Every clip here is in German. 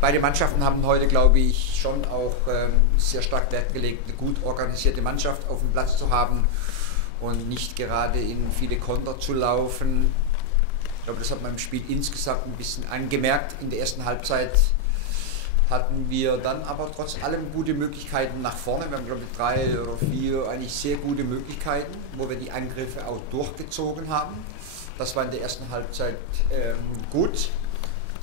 beide Mannschaften haben heute, glaube ich, schon auch sehr stark Wert gelegt, eine gut organisierte Mannschaft auf dem Platz zu haben und nicht gerade in viele Konter zu laufen. Ich glaube, das hat man im Spiel insgesamt ein bisschen angemerkt. In der ersten Halbzeit hatten wir dann aber trotz allem gute Möglichkeiten nach vorne. Wir haben, glaube ich, 3 oder 4 eigentlich sehr gute Möglichkeiten, wo wir die Angriffe auch durchgezogen haben. Das war in der ersten Halbzeit gut.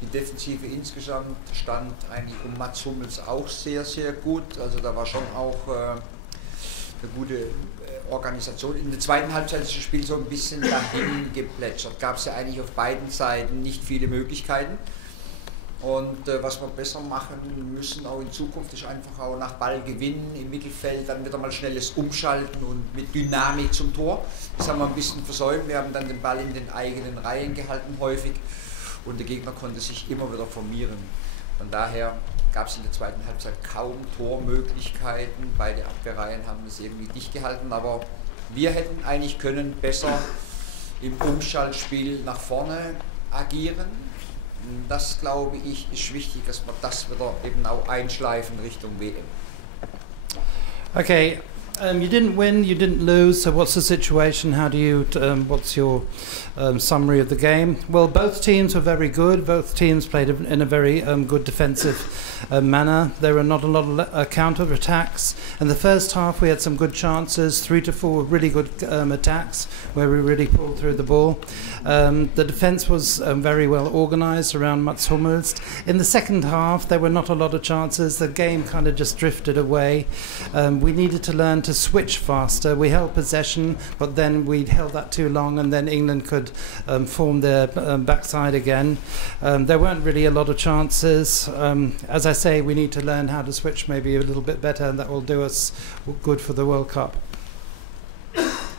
Die Defensive insgesamt stand eigentlich um Mats Hummels auch sehr, sehr gut. Also da war schon auch eine gute Organisation. In der zweiten Halbzeit ist das Spiel so ein bisschen dahin geplätschert. Gab es ja eigentlich auf beiden Seiten nicht viele Möglichkeiten. Und was wir besser machen müssen, auch in Zukunft, ist einfach auch nach Ball gewinnen im Mittelfeld, dann wieder mal schnelles Umschalten und mit Dynamik zum Tor. Das haben wir ein bisschen versäumt. Wir haben dann den Ball in den eigenen Reihen gehalten häufig und der Gegner konnte sich immer wieder formieren. Von daher gab es in der zweiten Halbzeit kaum Tormöglichkeiten. Beide Abwehrreihen haben es irgendwie dicht gehalten, aber wir hätten eigentlich können besser im Umschaltspiel nach vorne agieren. Das, glaube ich, ist wichtig, dass wir das wieder eben auch einschleifen Richtung WM. Okay, you didn't win, you didn't lose, so what's the situation? How do you, what's your summary of the game? Well, both teams were very good. Both teams played in a very good defensive manner. There were not a lot of counter-attacks. In the first half, we had some good chances, 3 to 4 really good attacks where we really pulled through the ball. The defence was very well organised around Mats Hummels. In the second half, there were not a lot of chances. The game kind of just drifted away. We needed to learn to switch faster. We held possession, but then we held that too long, and then England could form their backside again. There weren't really a lot of chances. As I say, we need to learn how to switch maybe a little bit better, and that will do us good for the World Cup.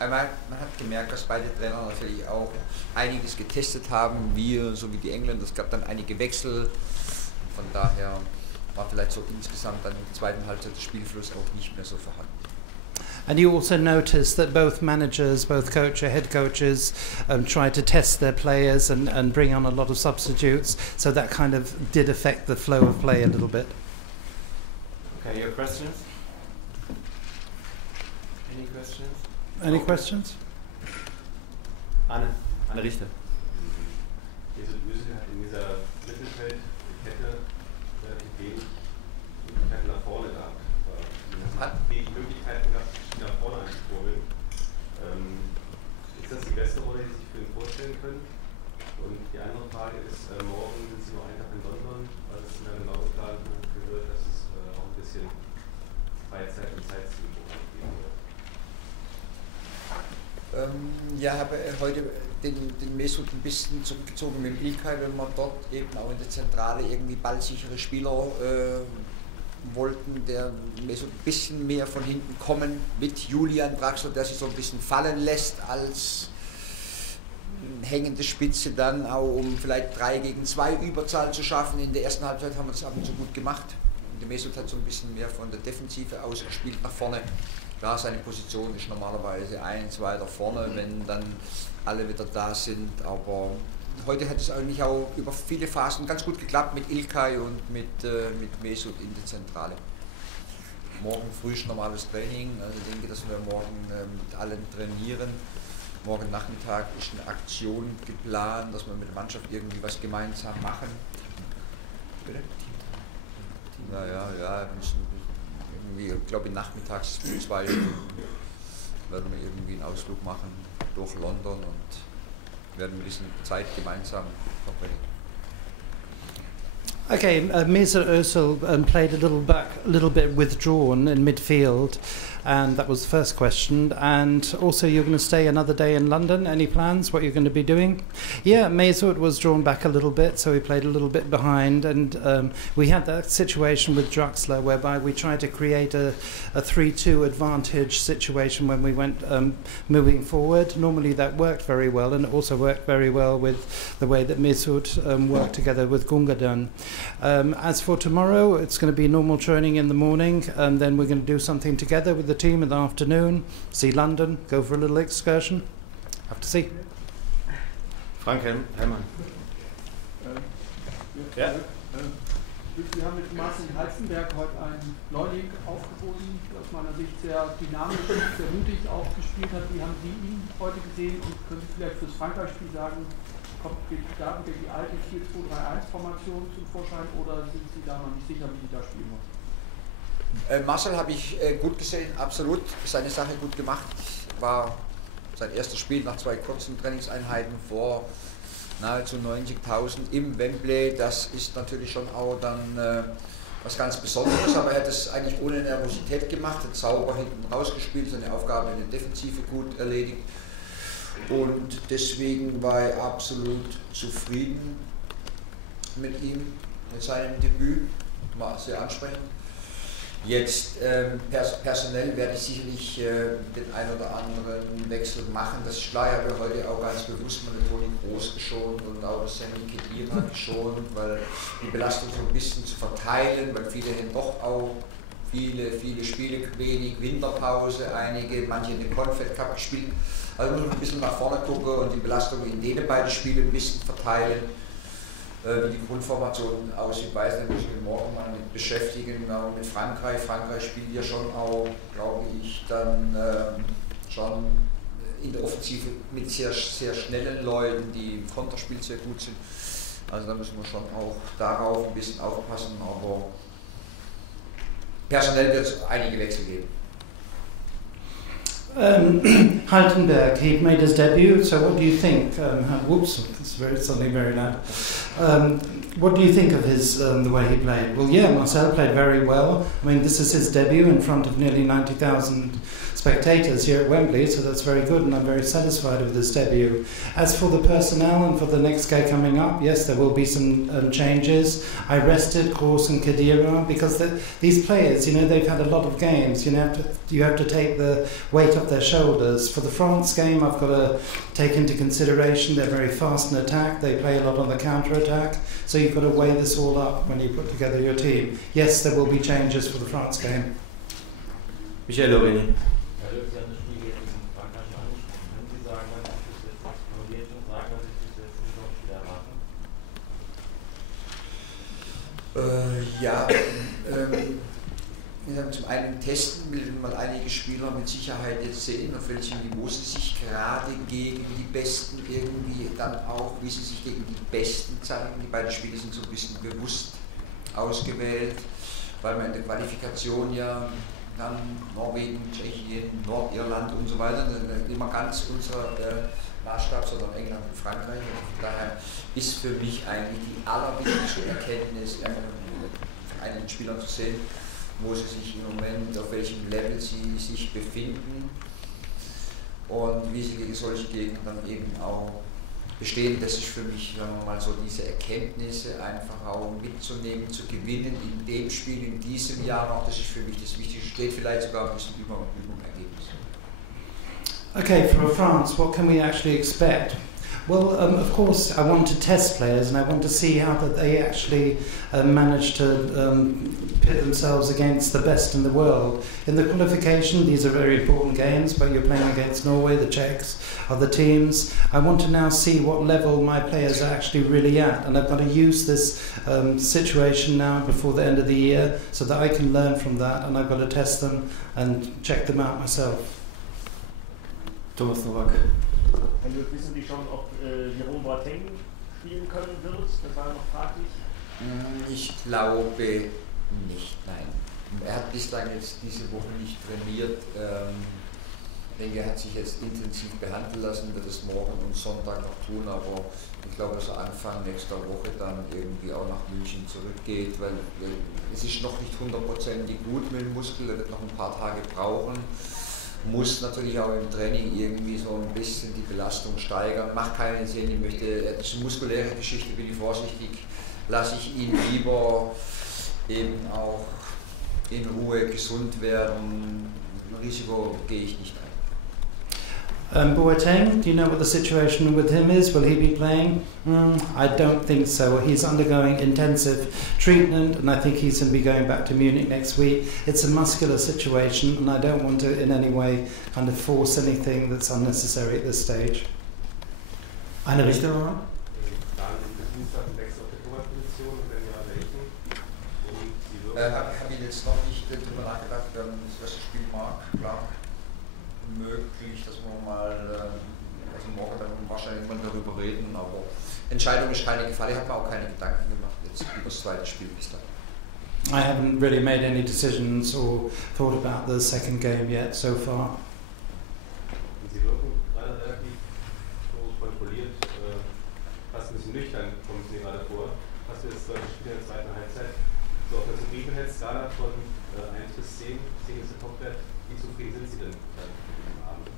Man hat gemerkt, dass beide Trainer natürlich auch einiges getestet haben, wir sowie die Engländer. Es gab dann einige Wechsel. Von daher war vielleicht so insgesamt dann in der zweiten Halbzeit der Spielfluss auch nicht mehr so vorhanden. And you also noticed that both managers, both head coaches, tried to test their players and bring on a lot of substitutes. So that kind of did affect the flow of play a little bit. Okay, your questions? Any questions? Any questions? Anne Richter. Jesus Özil hat in dieser Mittelfeldkette relativ wenig Möglichkeiten nach vorne gehabt. Hat wenig Möglichkeiten gehabt, nach vorne einzukurbeln. Ist das die beste Rolle, die Sie sich für ihn vorstellen können? Und die andere Frage ist, morgen sind Sie noch einen Tag in London, weil es in der Genauplanung gehört, dass es auch ein bisschen Freizeit und Sightseeing geben wird. Ja, habe heute den Mesut ein bisschen zurückgezogen mit dem Ilkay, wenn wir dort eben auch in der Zentrale irgendwie ballsichere Spieler wollten, der Mesut ein bisschen mehr von hinten kommen mit Julian Draxler, der sich so ein bisschen fallen lässt als hängende Spitze dann auch, um vielleicht 3 gegen 2 Überzahl zu schaffen. In der ersten Halbzeit haben wir das ab und zu gut gemacht. Der Mesut hat so ein bisschen mehr von der Defensive ausgespielt nach vorne. Klar, seine Position ist normalerweise 1 weiter vorne, wenn dann alle wieder da sind, aber heute hat es eigentlich auch über viele Phasen ganz gut geklappt mit Ilkay und mit Mesut in der Zentrale. Morgen früh ist normales Training, also ich denke, dass wir morgen mit allen trainieren. Morgen Nachmittag ist eine Aktion geplant, dass wir mit der Mannschaft irgendwie was gemeinsam machen. Bitte? Naja, ja, irgendwie, ich glaube nachmittags 2 Stunden werden wir irgendwie einen Ausflug machen durch London und werden ein bisschen Zeit gemeinsam verbringen. Okay, Mesut Özil played a little bit withdrawn in midfield, and that was the first question. And also, you're going to stay another day in London. Any plans? What you're going to be doing? Yeah, Mesut was drawn back a little bit, so he played a little bit behind. And we had that situation with Draxler, whereby we tried to create a 3-2 advantage situation when we went moving forward. Normally, that worked very well, and it also worked very well with the way that Mesut worked together with Gundogan. As for tomorrow, it's going to be normal training in the morning, and then we're going to do something together with the team in the afternoon, see London, go for a little excursion. Have to see. Frank Hellmann. Ja. Wir haben mit Marcel Heizenberg heute einen Neuling aufgeboten, der aus meiner Sicht sehr dynamisch und sehr mutig auch gespielt hat. Wie haben Sie ihn heute gesehen und können Sie vielleicht fürs Frankreich-Spiel sagen, kommt da wieder die alte 4-2-3-1-Formation zum Vorschein oder sind Sie da noch nicht sicher, wie Sie da spielen wollen? Marcel habe ich gut gesehen, absolut, seine Sache gut gemacht. War sein erstes Spiel nach 2 kurzen Trainingseinheiten vor nahezu 90.000 im Wembley. Das ist natürlich schon auch dann was ganz Besonderes, aber er hat es eigentlich ohne Nervosität gemacht, hat sauber hinten rausgespielt, seine Aufgabe in der Defensive gut erledigt und deswegen war er absolut zufrieden mit ihm, mit seinem Debüt, war sehr ansprechend. Jetzt personell werde ich sicherlich den ein oder anderen Wechsel machen. Das ist klar, ich habe heute auch ganz bewusst mal den Toni Groß geschont und auch das Sammy Khedira geschont, weil die Belastung so ein bisschen zu verteilen, weil viele haben doch auch viele Spiele, wenig Winterpause, manche in den Confed Cup gespielt. Also muss man ein bisschen nach vorne gucken und die Belastung in denen beiden Spielen ein bisschen verteilen. Wie die Grundformation aussieht, weiß nicht, muss ich mich morgen mal mit beschäftigen, auch mit Frankreich. Frankreich spielt ja schon auch, glaube ich, dann schon in der Offensive mit sehr schnellen Leuten, die im Konterspiel sehr gut sind. Also da müssen wir schon auch darauf ein bisschen aufpassen, aber personell wird es einige Wechsel geben. Haltenberg, he made his debut, so what do you think? Whoops, it's something very loud. What do you think of his the way he played? Well, yeah, Marcel played very well. I mean, this is his debut in front of nearly 90,000 spectators here at Wembley, so that's very good, and I'm very satisfied with this debut. As for the personnel and for the next game coming up, yes, there will be some changes. I rested Kroos and Khedira because these players, they've had a lot of games. You have to take the weight off their shoulders. For the France game, I've got to take into consideration they're very fast in attack. They play a lot on the counter-attack, so you've got to weigh this all up when you put together your team. Yes, there will be changes for the France game. Michael Lorenz. Zum einen testen will man einige Spieler mit Sicherheit jetzt sehen, auf welchem Niveau sie sich gerade gegen die Besten irgendwie dann auch, wie sie sich gegen die Besten zeigen. Die beiden Spiele sind so ein bisschen bewusst ausgewählt, weil man in der Qualifikation ja dann Norwegen, Tschechien, Nordirland und so weiter, immer ganz unser Maßstab, sondern England und Frankreich. Und daher ist für mich eigentlich die allerwichtigste Erkenntnis, von einigen Spielern zu sehen, wo sie sich im Moment, auf welchem Level sie sich befinden und wie sie gegen solche Gegner dann eben auch bestehen. Das ist für mich, sagen wir mal so, diese Erkenntnisse einfach auch mitzunehmen, zu gewinnen in dem Spiel, in diesem Jahr noch. Das ist für mich das Wichtigste, steht vielleicht sogar ein bisschen über Ergebnis. Okay, for France, what can we actually expect? Well, of course, I want to test players and I want to see how that they actually manage to pit themselves against the best in the world. In the qualification, these are very important games, but you're playing against Norway, the Czechs, other teams. I want to now see what level my players are actually really at, and I've got to use this situation now before the end of the year so that I can learn from that, and I've got to test them and check them out myself. Thomas Nowak. Wissen Sie schon, ob Jerome Boateng spielen können wird? Das war noch fraglich. Ich glaube nicht, nein. Er hat bislang jetzt diese Woche nicht trainiert. Ich denke, er hat sich jetzt intensiv behandeln lassen, wird es morgen und Sonntag noch tun, aber ich glaube, dass er Anfang nächster Woche dann irgendwie auch nach München zurückgeht, weil es ist noch nicht 100%ig gut mit dem Muskel, er wird noch ein paar Tage brauchen. Muss natürlich auch im Training irgendwie so ein bisschen die Belastung steigern. Macht keinen Sinn, das ist eine muskuläre Geschichte, bin ich vorsichtig. Lasse ich ihn lieber eben auch in Ruhe gesund werden. Risiko gehe ich nicht ein. Boateng, do you know what the situation with him is? Will he be playing? I don't think so. He's undergoing intensive treatment and I think he's going to be going back to Munich next week. It's a muscular situation and I don't want to in any way kind of force anything that's unnecessary at this stage. Eine Richtung? Habe ich jetzt noch nicht drüber nachgedacht, das erste Spiel mag, klar, möglich, dass wir mal, also morgen dann wahrscheinlich mal darüber reden, aber Entscheidung ist keine gefallen, ich habe mir auch keine Gedanken gemacht jetzt über das zweite Spiel bis dahin. I haven't really made any decisions or thought about the second game yet so far. Sie wirken gerade relativ so kontrolliert, fast ein bisschen nüchtern, kommen Sie mir gerade vor. Hast du das zweite Spiel in der zweiten Halbzeit so auf der Zufriedenheitsskala von 1 bis 10, 10 ist der Topwert, wie zufrieden sind Sie denn am Abend?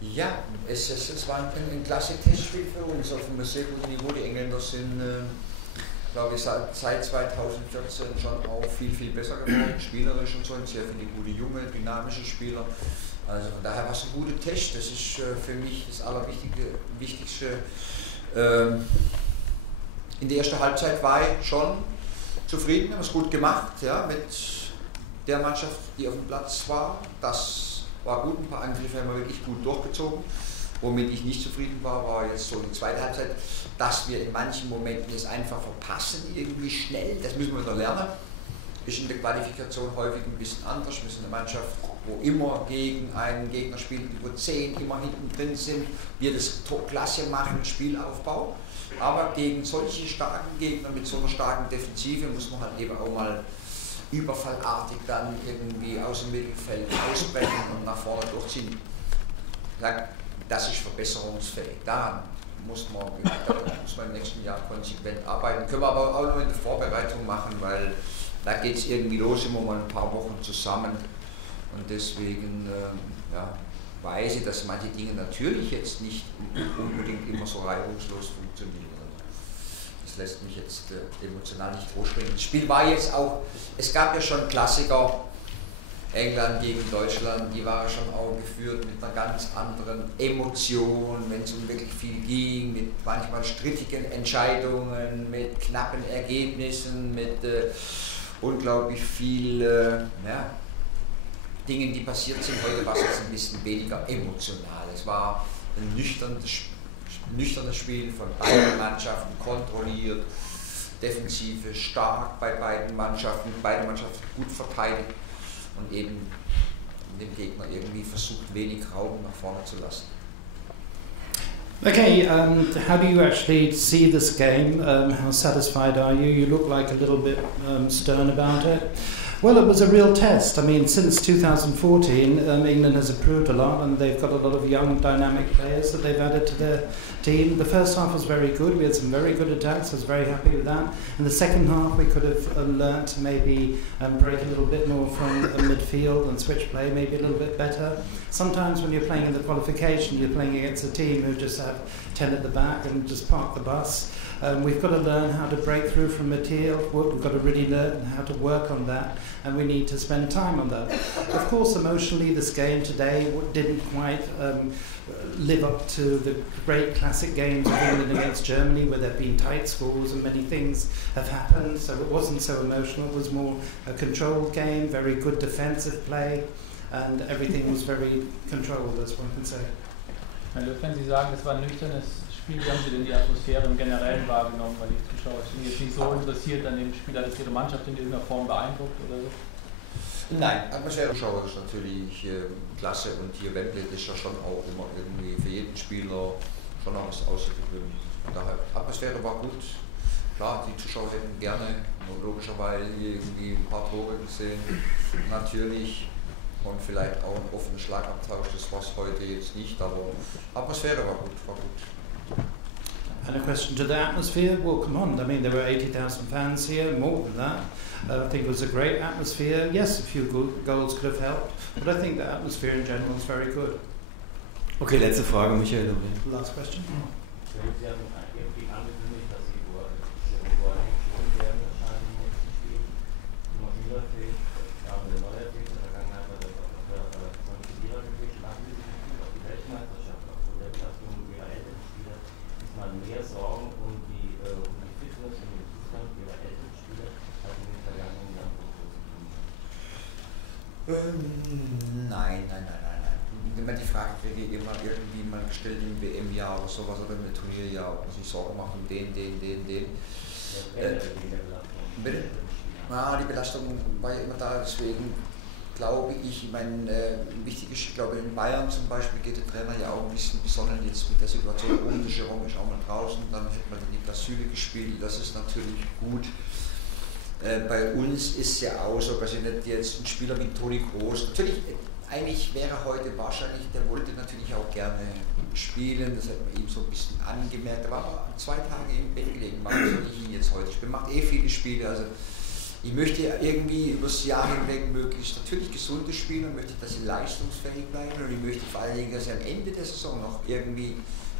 Ja, es war ein klasse Testspiel für uns auf einem sehr guten Niveau. Die Engländer sind, glaube ich, seit 2014 schon auch viel besser geworden, spielerisch und so, und sehr viele gute junge, dynamische Spieler. Also von daher war es ein guter Test. Das ist für mich das Allerwichtigste. In der ersten Halbzeit war ich schon zufrieden, haben es gut gemacht, ja, mit der Mannschaft, die auf dem Platz war. Das war gut, ein paar Angriffe haben wir wirklich gut durchgezogen. Womit ich nicht zufrieden war, war jetzt so die zweite Halbzeit, dass wir in manchen Momenten es einfach verpassen, irgendwie schnell, das müssen wir wieder lernen. Ist in der Qualifikation häufig ein bisschen anders. Wir sind eine Mannschaft, wo immer gegen einen Gegner spielt, wo 10 immer hinten drin sind, wir das klasse machen, Spielaufbau. Aber gegen solche starken Gegner mit so einer starken Defensive muss man halt eben auch mal überfallartig dann irgendwie aus dem Mittelfeld ausbrechen und nach vorne durchziehen. Das ist verbesserungsfähig. Daran muss man im nächsten Jahr konsequent arbeiten. Können wir aber auch noch in der Vorbereitung machen, weil da geht es irgendwie los, immer mal ein paar Wochen zusammen. Und deswegen weiß ich, dass manche Dinge natürlich jetzt nicht unbedingt immer so reibungslos funktionieren. Das lässt mich jetzt emotional nicht hochspringen. Das Spiel war jetzt auch, es gab ja schon Klassiker, England gegen Deutschland, die war schon auch geführt mit einer ganz anderen Emotion, wenn es um wirklich viel ging, mit manchmal strittigen Entscheidungen, mit knappen Ergebnissen, mit unglaublich viel Dingen, die passiert sind. Heute war es jetzt ein bisschen weniger emotional. Es war ein nüchternes Spiel von beiden Mannschaften, kontrolliert, Defensive stark bei beiden Mannschaften gut verteidigt und eben dem Gegner irgendwie versucht, wenig Raum nach vorne zu lassen. Okay, how do you actually see this game? How satisfied are you? You look like a little bit stern about it. Well, it was a real test. I mean, since 2014, England has improved a lot, and they've got a lot of young, dynamic players that they've added to their team. The first half was very good. We had some very good attacks. I was very happy with that. In the second half, we could have learnt to maybe break a little bit more from midfield and switch play, maybe a little bit better. Sometimes when you're playing in the qualification, you're playing against a team who just have 10 at the back and just park the bus. We've got to learn how to break through from midfield. We've got to really learn how to work on that, and we need to spend time on that. Of course, emotionally, this game today didn't quite live up to the great classic games of England against Germany, where there have been tight scores and many things have happened, so it wasn't so emotional. It was more a controlled game, very good defensive play, and everything was very controlled, as one can say. Herr Löw, wenn Sie sagen, es war ein nüchternes Spiel, wie haben Sie denn die Atmosphäre im Generellen wahrgenommen? Weil die Zuschauer sind jetzt nicht so interessiert an dem Spiel. Hat es Ihre Mannschaft in irgendeiner Form beeindruckt oder so? Nein, Atmosphäre Zuschauer ist natürlich klasse, und hier Wembley ist ja schon auch immer irgendwie für jeden Spieler schon auch was Außergewöhnliches. Daher, Atmosphäre war gut. Klar, die Zuschauer hätten gerne logischerweise irgendwie ein paar Tore gesehen. Natürlich. Und vielleicht auch einen offenen Schlagabtausch, das war es heute jetzt nicht, aber Atmosphäre war gut, And a question to the atmosphere? Well, come on, I mean, there were 80,000 fans here, more than that. I think it was a great atmosphere. Yes, a few goals could have helped, but I think the atmosphere in general is very good. Okay, letzte Frage, Michael. Last question. Sie haben irgendwie angekündigt, dass Sie schon werden wahrscheinlich im nächsten Spiel. Thomas Müller fehlt, Gabriel Neuer fehlt, in der Vergangenheit hat er von Kedira gefehlt. Machen Sie sich auf die Weltmeisterschaft, aufgrund der Belastung Ihrer älteren Spieler, diesmal mehr Sorgen um die Fitness und den Zustand Ihrer älteren Spieler, als in den vergangenen Jahren so groß zu tun haben? Nein. Wenn man die Frage kriege, immer irgendwie mal gestellt im WM-Jahr oder sowas oder im Turnierjahr, ob man sich Sorgen macht um den. Bitte? Ja, die Belastung war ja immer da, deswegen glaube ich meine, wichtig ist, ich glaube in Bayern zum Beispiel geht der Trainer ja auch ein bisschen besonnen jetzt mit der Situation um, der Jerome ist auch mal draußen, dann hätte man die Niklas gespielt, das ist natürlich gut. Bei uns ist ja auch so, dass ich nicht jetzt ein Spieler wie Toni Kroos, natürlich, eigentlich wäre heute wahrscheinlich, der wollte natürlich auch gerne spielen, das hat man ihm so ein bisschen angemerkt, da war er 2 Tage im Bett gelegen, warum soll ich ihn jetzt heute spielen, macht viele Spiele, also ich möchte irgendwie über das Jahr hinweg möglichst natürlich gesunde Spieler, möchte, dass sie leistungsfähig bleiben und ich möchte vor allen Dingen, dass sie am Ende der Saison noch irgendwie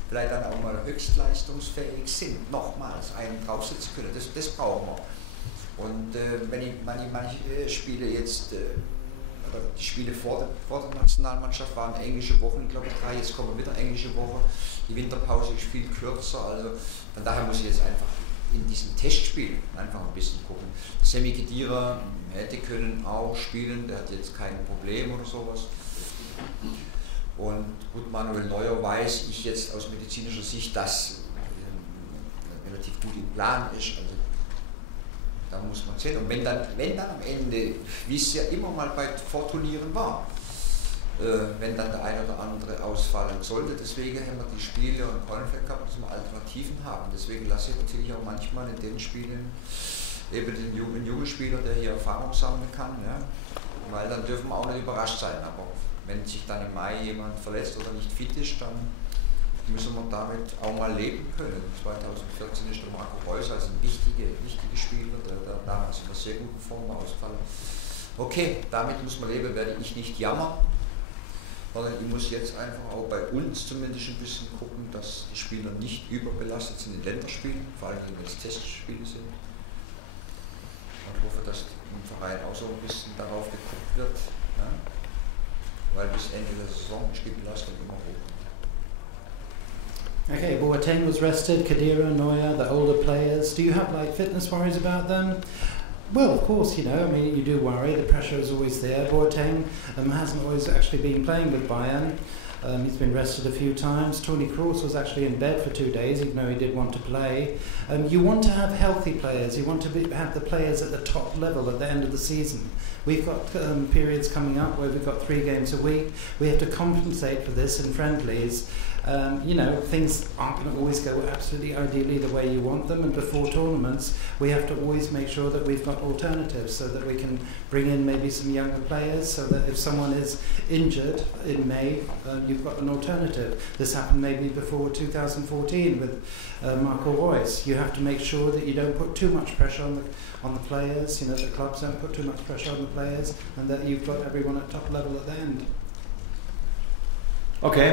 vielleicht dann auch mal höchstleistungsfähig sind, nochmals einen draufsetzen können, das brauchen wir. Und wenn ich manche Spiele jetzt, oder die Spiele vor der Nationalmannschaft waren englische Wochen, glaube ich 3, jetzt kommen wieder englische Woche, die Winterpause ist viel kürzer, also von daher muss ich jetzt einfach in diesen Testspielen einfach ein bisschen gucken. Semi Khedira hätte können auch spielen, der hat jetzt kein Problem oder sowas. Und gut, Manuel Neuer weiß ich jetzt aus medizinischer Sicht, dass relativ gut im Plan ist. Also, da muss man sehen. Und wenn dann am Ende, wie es ja immer mal bei Vorturnieren war, wenn dann der eine oder andere ausfallen sollte, deswegen haben wir die Spiele und Qualifier Cup, dass wir Alternativen haben. Deswegen lasse ich natürlich auch manchmal in den Spielen eben den jungen Spieler, der hier Erfahrung sammeln kann, ja? Weil dann dürfen wir auch nicht überrascht sein. Aber wenn sich dann im Mai jemand verletzt oder nicht fit ist, dann müssen wir damit auch mal leben können. 2014 ist der Marco Reus als ein wichtiger Spieler, der damals in einer sehr guten Form ausgefallen. Okay, damit muss man leben, werde ich nicht jammern, sondern ich muss jetzt einfach auch bei uns zumindest ein bisschen gucken, dass die Spieler nicht überbelastet sind in Länderspielen, vor allem wenn es Testspiele sind. Ich hoffe, dass im Verein auch so ein bisschen darauf geguckt wird, ja? Weil bis Ende der Saison ist die Belastung immer hoch. Okay, Boateng was rested, Khedira, Neuer, the older players. Do you have like fitness worries about them? Well, of course, you know, I mean, you do worry, the pressure is always there. Boateng hasn't always actually been playing with Bayern. He's been rested a few times. Toni Kroos was actually in bed for 2 days, even though he did want to play. You want to have healthy players. You want to have the players at the top level at the end of the season. We've got periods coming up where we've got 3 games a week. We have to compensate for this in friendlies. You know, things aren't going to always go absolutely ideally the way you want them, and before tournaments we have to always make sure that we've got alternatives so that we can bring in maybe some younger players, so that if someone is injured in May, you've got an alternative. This happened maybe before 2014 with Marco Reus. You have to make sure that you don't put too much pressure on the players, you know, the clubs don't put too much pressure on the players, and that you've got everyone at top level at the end. Okay.